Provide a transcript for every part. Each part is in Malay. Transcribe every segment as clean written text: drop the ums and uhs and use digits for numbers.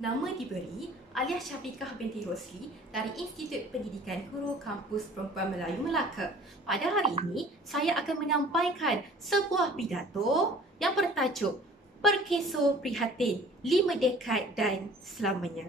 Nama diberi Alia Syafiqah binti Rosli dari Institut Pendidikan Guru Kampus Perempuan Melayu Melaka. Pada hari ini, saya akan menyampaikan sebuah pidato yang bertajuk Perkeso Prihatin 5 Dekad dan Selamanya.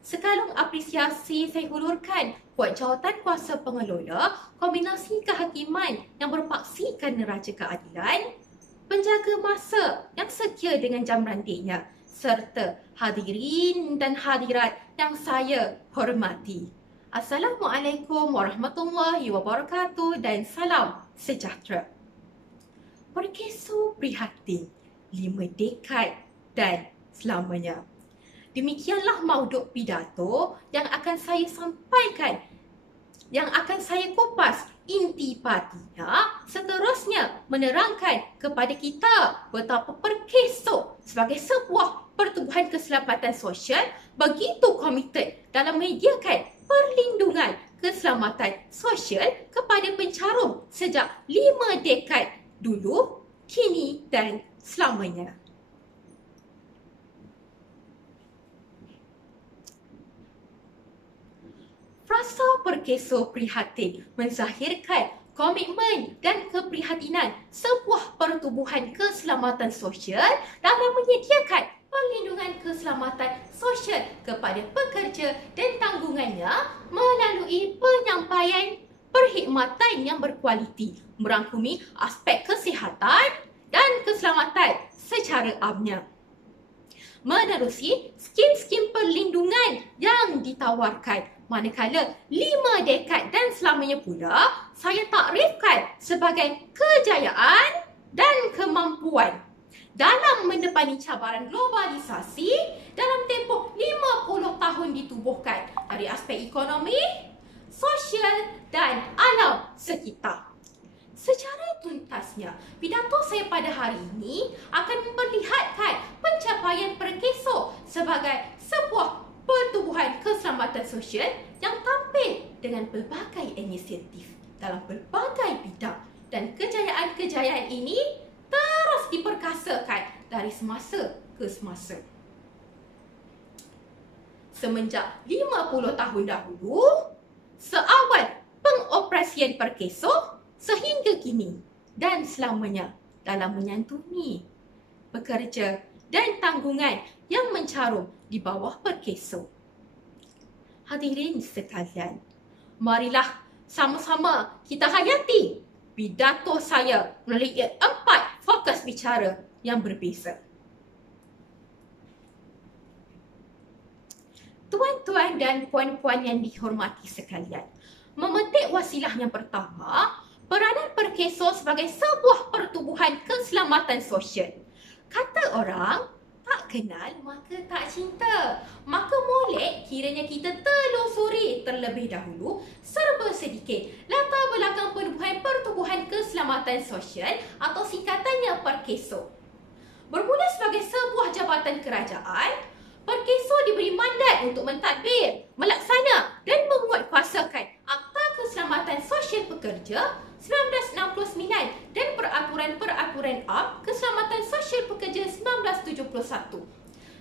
Sekalung apresiasi saya hulurkan buat jawatan kuasa pengelola kombinasi kehakiman yang berpaksikan neraca keadilan, penjaga masa yang setia dengan jam randiknya, serta hadirin dan hadirat yang saya hormati. Assalamualaikum warahmatullahi wabarakatuh dan salam sejahtera. Perkeso prihatin 5 dekad dan selamanya. Demikianlah mauduk pidato yang akan saya sampaikan, yang akan saya kupas intipatinya, seterusnya menerangkan kepada kita betapa perkeso sebagai sebuah pertubuhan keselamatan sosial begitu komited dalam menyediakan perlindungan keselamatan sosial kepada pencarum sejak 5 dekad dulu, kini dan selamanya. Frasa perkeso prihatin menzahirkan komitmen dan keprihatinan sebuah pertubuhan keselamatan sosial dalam menyediakan perlindungan keselamatan sosial kepada pekerja dan tanggungannya melalui penyampaian perkhidmatan yang berkualiti, merangkumi aspek kesihatan dan keselamatan secara amnya. Menerusi skim-skim perlindungan yang ditawarkan, manakala 5 dekad dan selamanya pula saya takrifkan sebagai kejayaan dan kemampuan dalam mendepani cabaran globalisasi dalam tempoh 50 tahun ditubuhkan dari aspek ekonomi, sosial dan alam sekitar. Secara tuntasnya, pidato saya pada hari ini akan memperlihatkan pencapaian perkeso sebagai sebuah pertubuhan keselamatan sosial yang tampil dengan pelbagai inisiatif dalam pelbagai bidang, dan kejayaan-kejayaan ini terus diperkasakan dari semasa ke semasa. Semenjak 50 tahun dahulu, seawal pengoperasian perkeso sehingga kini dan selamanya dalam menyantuni pekerja dan tanggungan yang mencarum di bawah perkeso. Hadirin sekalian, marilah sama-sama kita hayati pidato saya melalui 4 fokus bicara yang berbeza. Tuan-tuan dan puan-puan yang dihormati sekalian, memetik wasilah yang pertama, peranan perkeso sebagai sebuah pertubuhan keselamatan sosial. Kata orang, tak kenal maka tak cinta. Maka molek kiranya kita telusuri terlebih dahulu serba sedikit latar belakang penubuhan pertubuhan keselamatan sosial atau singkatannya perkeso. Bermula sebagai sebuah jabatan kerajaan, perkeso diberi mandat untuk mentadbir, melaksana dan menguatkuasakan Akta Keselamatan Sosial Pekerja 1969 dan Peraturan-Peraturan Am Keselamatan Sosial Pekerja 1971.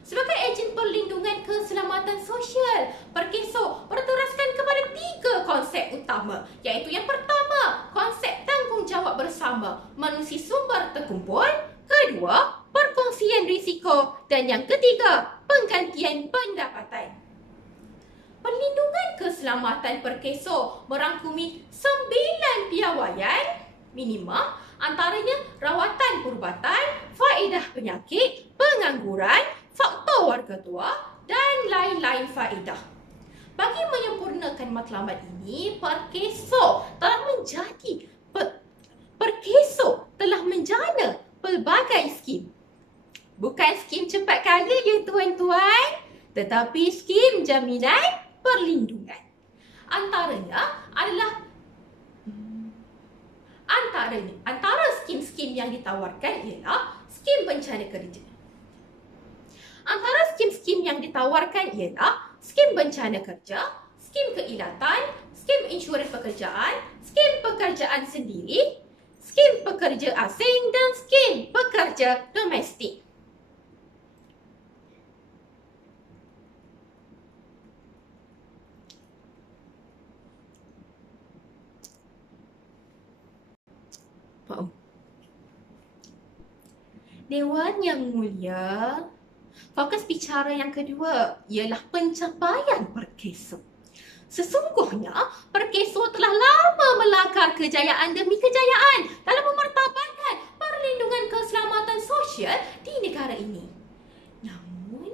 Sebagai ejen perlindungan keselamatan sosial, perkeso berteraskan kepada 3 konsep utama, iaitu yang pertama, konsep tanggungjawab bersama menerusi sumber terkumpul, kedua, perkongsian risiko, dan yang ketiga, penggantian pendapatan. Perlindungan keselamatan perkeso merangkumi 9 piawaian minima, antaranya rawatan perubatan, faedah penyakit, pengangguran, faktor warga tua dan lain-lain faedah. Bagi menyempurnakan matlamat ini, perkeso telah menjana pelbagai skim. Bukan skim cepat kaya ya tuan-tuan, tetapi skim jaminan perlindungan. Antara skim-skim yang ditawarkan ialah skim bencana kerja. Skim bencana kerja, skim keilatan, skim insurans pekerjaan, skim pekerjaan sendiri, skim pekerja asing dan skim pekerja domestik. Maaf. Dewan Yang Mulia, fokus bicara yang kedua ialah pencapaian Perkeso. Sesungguhnya, Perkeso telah lama melakar kejayaan demi kejayaan dalam memartabatkan perlindungan keselamatan sosial di negara ini. Namun,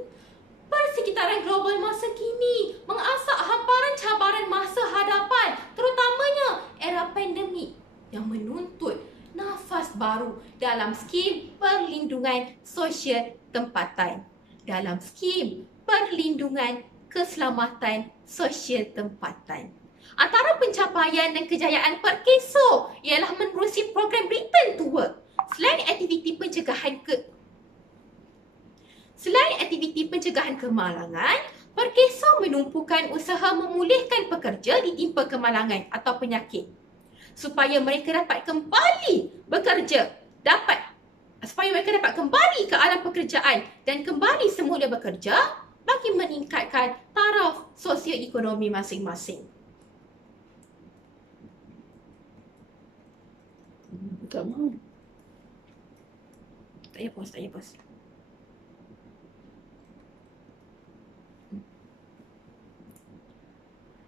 persekitaran global masa kini mengasak hamparan cabaran masa hadapan, terutamanya era pandemik yang menuntut nafas baru dalam skim perlindungan sosial tempatan. Dalam skim perlindungan keselamatan sosial tempatan. Antara pencapaian dan kejayaan Perkeso ialah menerusi program Return to Work. Selain aktiviti pencegahan kemalangan, Perkeso menumpukan usaha memulihkan pekerja ditimpa kemalangan atau penyakit supaya mereka dapat kembali ke alam pekerjaan dan kembali semula bekerja bagi meningkatkan taraf sosioekonomi masing-masing. Tak mahu. Tak payah pause.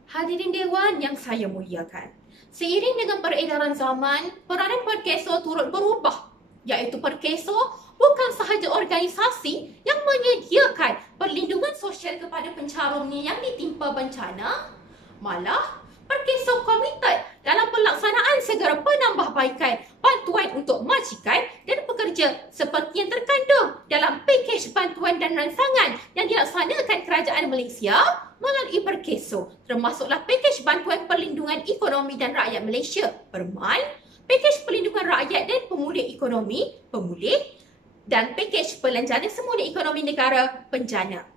Hadirin Dewan yang saya muliakan, seiring dengan peredaran zaman, peranan Perkeso turut berubah, iaitu Perkeso bukan sahaja organisasi yang menyediakan perlindungan sosial kepada pencarumnya yang ditimpa bencana, malah Perkeso komited dalam pelaksanaan segala penambahbaikan bantuan untuk majikan dan pekerja seperti yang terkandung dalam pakej bantuan dan rancangan yang dilaksanakan Kerajaan Malaysia melalui Perkeso, termasuklah pakej bantuan perlindungan ekonomi dan rakyat Malaysia (PERMAN), pakej perlindungan rakyat dan pemulih ekonomi (PEMULIH) dan pakej pelancaran semula ekonomi negara (PENJANA).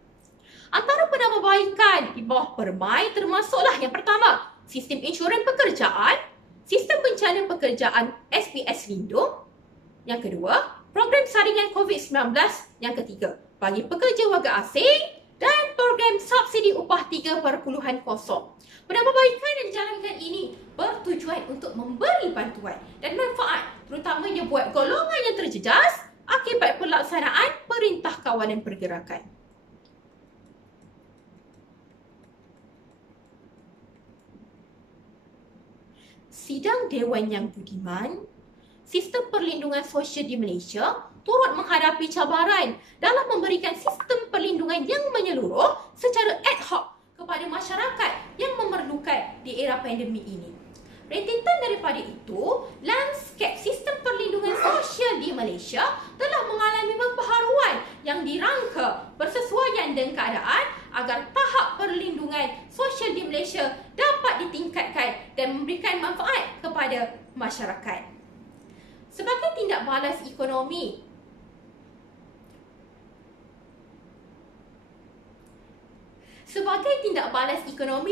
Antara penambahbaikan di bawah PERMAN termasuklah yang pertama, sistem insurans pekerjaan, sistem bencana pekerjaan SPS Lindung, yang kedua, program saringan COVID-19, yang ketiga, bagi pekerja warga asing, dan program subsidi upah 3.0. Penambahbaikan yang dijalankan ini bertujuan untuk memberi bantuan dan manfaat terutamanya buat golongan yang terjejas akibat pelaksanaan Perintah Kawalan Pergerakan. Sidang Dewan Yang Budiman, sistem perlindungan sosial di Malaysia turut menghadapi cabaran dalam memberikan sistem perlindungan yang menyeluruh secara ad hoc kepada masyarakat yang memerlukan di era pandemik ini. Rentetan daripada itu, lanskap sistem perlindungan sosial di Malaysia telah mengalami pembaharuan yang dirangka bersesuaian dengan keadaan agar tahap perlindungan sosial di Malaysia dapat ditingkatkan dan memberikan manfaat kepada masyarakat. Sebagai tindak balas ekonomi,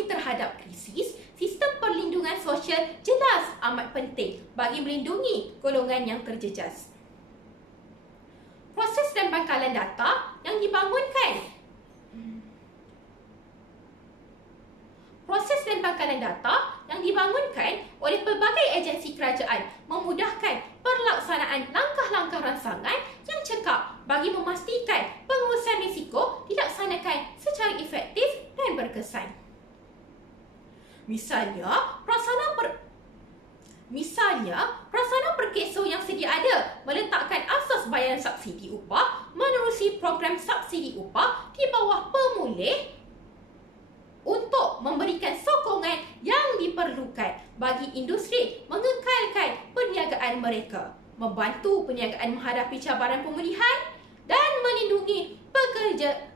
terhadap krisis, sistem perlindungan sosial jelas amat penting bagi melindungi golongan yang terjejas. Proses dan bangkalan data yang dibangunkan oleh pelbagai agensi kerajaan memudahkan pelaksanaan langkah-langkah rancangan yang cekap bagi memastikan pengurusan risiko dilaksanakan secara efektif dan berkesan. Misalnya, prasana Perkeso yang sedia ada meletakkan asas bayaran subsidi upah menerusi program subsidi upah di bawah pemulih untuk memberikan sokongan yang diperlukan bagi industri mengekalkan perniagaan mereka, membantu perniagaan menghadapi cabaran pemulihan dan melindungi pekerjaan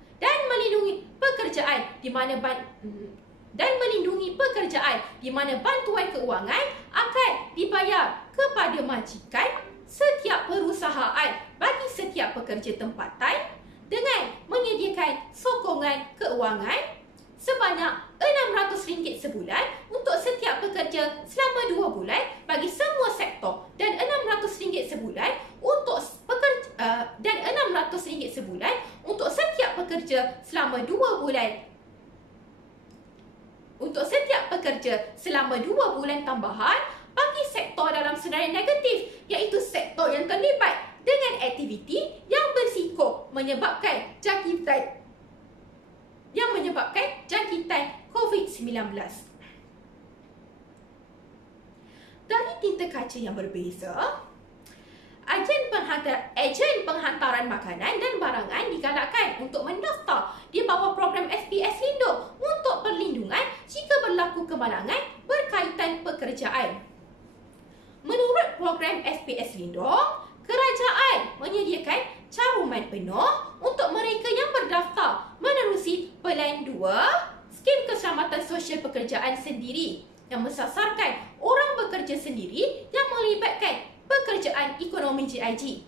di mana bantuan keuangan akan dibayar kepada majikan setiap perusahaan bagi setiap pekerja tempatan dengan menyediakan sokongan keuangan sebanyak RM600 sebulan untuk setiap pekerja selama 2 bulan bagi semua sektor dan RM600 sebulan untuk setiap pekerja selama 2 bulan. Untuk setiap pekerja selama 2 bulan tambahan bagi sektor dalam senarai negatif iaitu sektor yang terlibat dengan aktiviti yang berisiko menyebabkan jangkitan COVID-19. Dari tinta kaca yang berbeza, agen penghantaran makanan dan barangan digalakkan untuk mendaftar di bawah program SPS Lindo untuk perlindungan jika berlaku kemalangan berkaitan pekerjaan. Menurut program SPS Lindo, kerajaan menyediakan caruman penuh untuk mereka yang berdaftar menerusi Pelan 2 Skim Keselamatan Sosial Pekerjaan Sendiri yang mensasarkan orang bekerja sendiri yang melibatkan pekerjaan ekonomi GIG.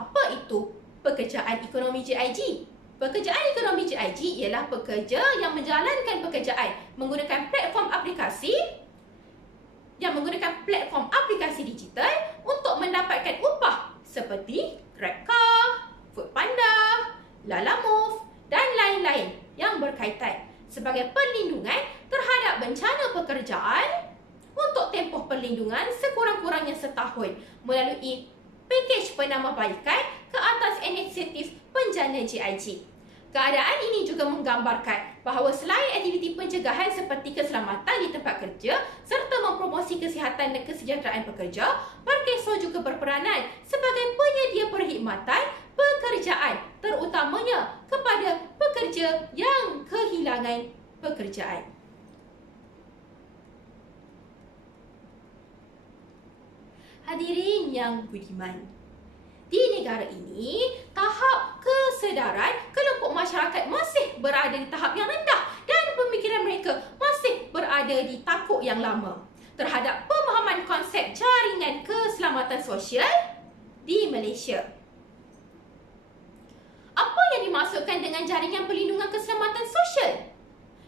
Apa itu pekerjaan ekonomi GIG? Pekerjaan ekonomi GIG ialah pekerja yang menjalankan pekerjaan menggunakan platform aplikasi digital untuk mendapatkan upah seperti GrabCar, Foodpanda, Lalamove dan lain-lain yang berkaitan sebagai perlindungan terhadap bencana pekerjaan untuk tempoh perlindungan sekurang-kurangnya setahun melalui pakej penambahbaikan ke atas inisiatif penjana GIG. Keadaan ini juga menggambarkan bahawa selain aktiviti pencegahan seperti keselamatan di tempat kerja serta mempromosi kesihatan dan kesejahteraan pekerja, Parkeso juga berperanan sebagai penyedia perkhidmatan pekerjaan terutamanya kepada pekerja yang kehilangan pekerjaan. Hadirin yang budiman, di negara ini, tahap kesedaran kelompok masyarakat masih berada di tahap yang rendah dan pemikiran mereka masih berada di takuk yang lama terhadap pemahaman konsep jaringan keselamatan sosial di Malaysia. Apa yang dimaksudkan dengan jaringan perlindungan keselamatan sosial?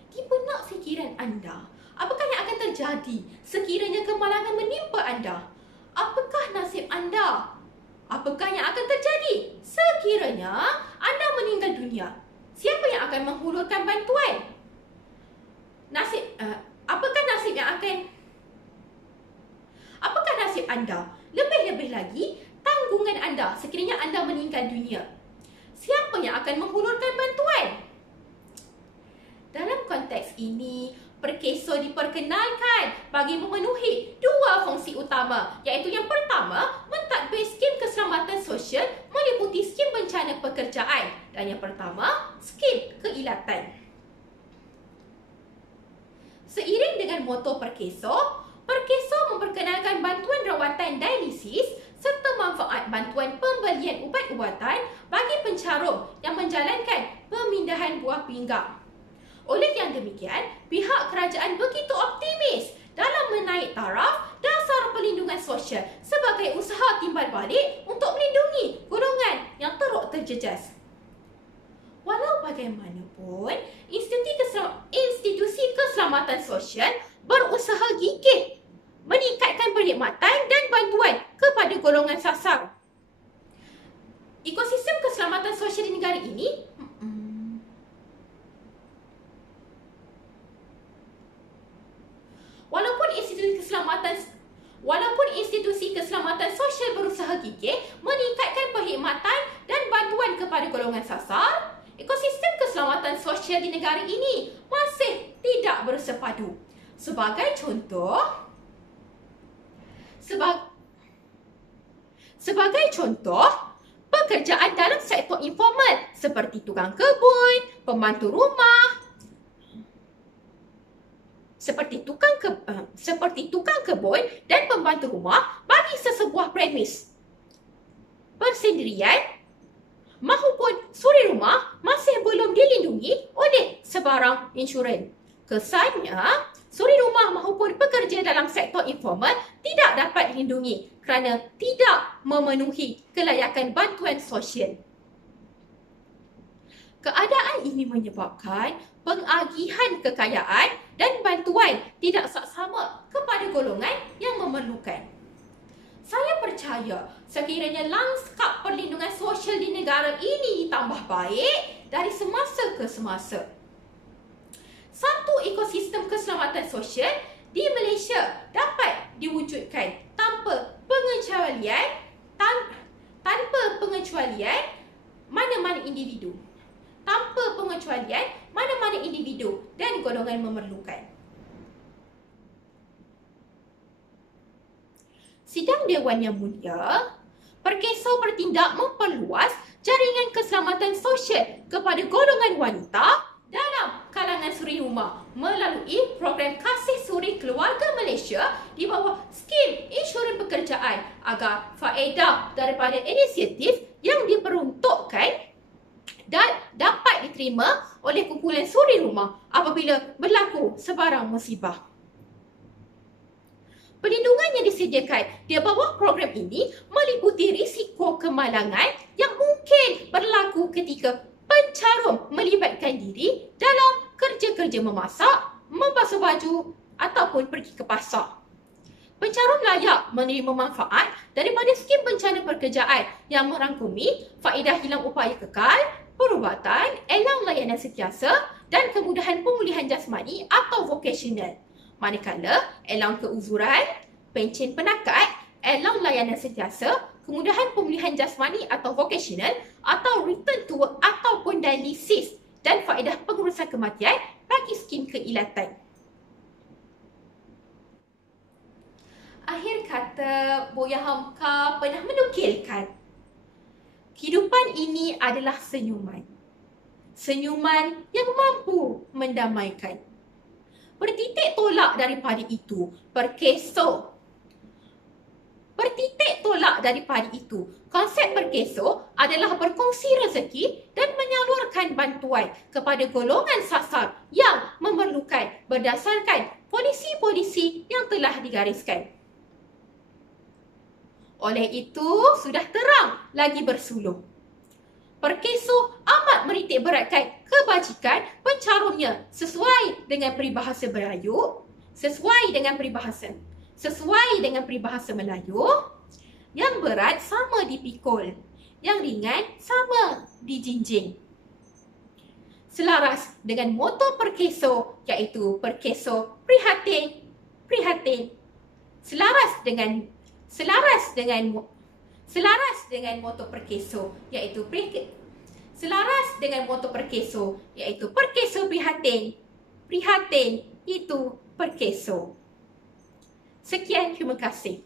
Di benak fikiran anda, apakah yang akan terjadi sekiranya kemalangan menimpa anda? Apakah nasib anda? Apakah yang akan terjadi sekiranya anda meninggal dunia? Siapa yang akan menghulurkan bantuan? Apakah nasib anda? Lebih-lebih lagi, tanggungan anda sekiranya anda meninggal dunia. Siapa yang akan menghulurkan bantuan? Dalam konteks ini, Parkeso diperkenalkan bagi memenuhi dua fungsi utama, iaitu yang pertama, mentadbir skim keselamatan sosial meliputi skim bencana pekerjaan dan yang pertama, skim keilatan. Seiring dengan moto Parkeso memperkenalkan bantuan rawatan dialisis serta manfaat bantuan pembelian ubat-ubatan bagi pencarum yang menjalankan pemindahan buah pinggang. Oleh yang demikian, pihak kerajaan begitu optimis dalam menaik taraf dasar perlindungan sosial sebagai usaha timbal balik untuk melindungi golongan yang teruk terjejas. Walau bagaimanapun, institusi keselamatan sosial berusaha gigih meningkatkan perkhidmatan dan bantuan kepada golongan sasar. Ekosistem keselamatan sosial di negara ini Walaupun institusi keselamatan sosial berusaha gigih meningkatkan perkhidmatan dan bantuan kepada golongan sasar, ekosistem keselamatan sosial di negara ini masih tidak bersepadu. Sebagai contoh, pekerjaan dalam sektor informal seperti tukang kebun, pembantu rumah, seperti tukang kebun dan pembantu rumah bagi sesebuah premis persendirian mahupun suri rumah masih belum dilindungi oleh sebarang insurans. Kesannya, suri rumah mahupun pekerja dalam sektor informal tidak dapat dilindungi kerana tidak memenuhi kelayakan bantuan sosial. Keadaan ini menyebabkan pengagihan kekayaan dan bantuan tidak saksama kepada golongan yang memerlukan. Saya percaya sekiranya lanskap perlindungan sosial di negara ini ditambah baik dari semasa ke semasa, satu ekosistem keselamatan sosial di Malaysia dapat diwujudkan tanpa pengecualian individu. Tanpa pengecualian mana-mana individu dan golongan memerlukan. Sidang Dewan Yang Mulia, Perkeso bertindak memperluas jaringan keselamatan sosial kepada golongan wanita dalam kalangan suri rumah melalui program Kasih Suri Keluarga Malaysia di bawah skim insurans pekerjaan agar faedah daripada inisiatif yang diperuntukkan dan dapat diterima oleh kumpulan suri rumah apabila berlaku sebarang musibah. Perlindungan yang disediakan di bawah program ini meliputi risiko kemalangan yang mungkin berlaku ketika pencarum melibatkan diri dalam kerja-kerja memasak, membasuh baju ataupun pergi ke pasar. Pencarum layak menerima manfaat daripada skim bencana pekerjaan yang merangkumi faedah hilang upaya kekal, perubatan, elang layanan sentiasa dan kemudahan pemulihan jasmani atau vocational. Manakala elang keuzuran, pencen penakat, elang layanan sentiasa, kemudahan pemulihan jasmani atau vocational atau return to work ataupun dialisis dan faedah pengurusan kematian bagi skim keilatan. Akhir kata, Buya Hamka pernah menukilkan, kehidupan ini adalah senyuman. Senyuman yang mampu mendamaikan. Bertitik tolak daripada itu, Perkeso. Bertitik tolak daripada itu, konsep Perkeso adalah berkongsi rezeki dan menyalurkan bantuan kepada golongan sasar yang memerlukan berdasarkan polisi-polisi yang telah digariskan. Oleh itu, sudah terang lagi bersuluh. Perkeso amat menitik beratkan kebajikan pencarumnya sesuai dengan peribahasa Melayu, sesuai dengan peribahasa Melayu, yang berat sama dipikul, yang ringan sama dijinjing. Selaras dengan moto Perkeso, iaitu Perkeso prihatin, prihatin. Selaras dengan moto Perkeso, iaitu Perkeso prihatin, prihatin itu Perkeso. Sekian, terima kasih.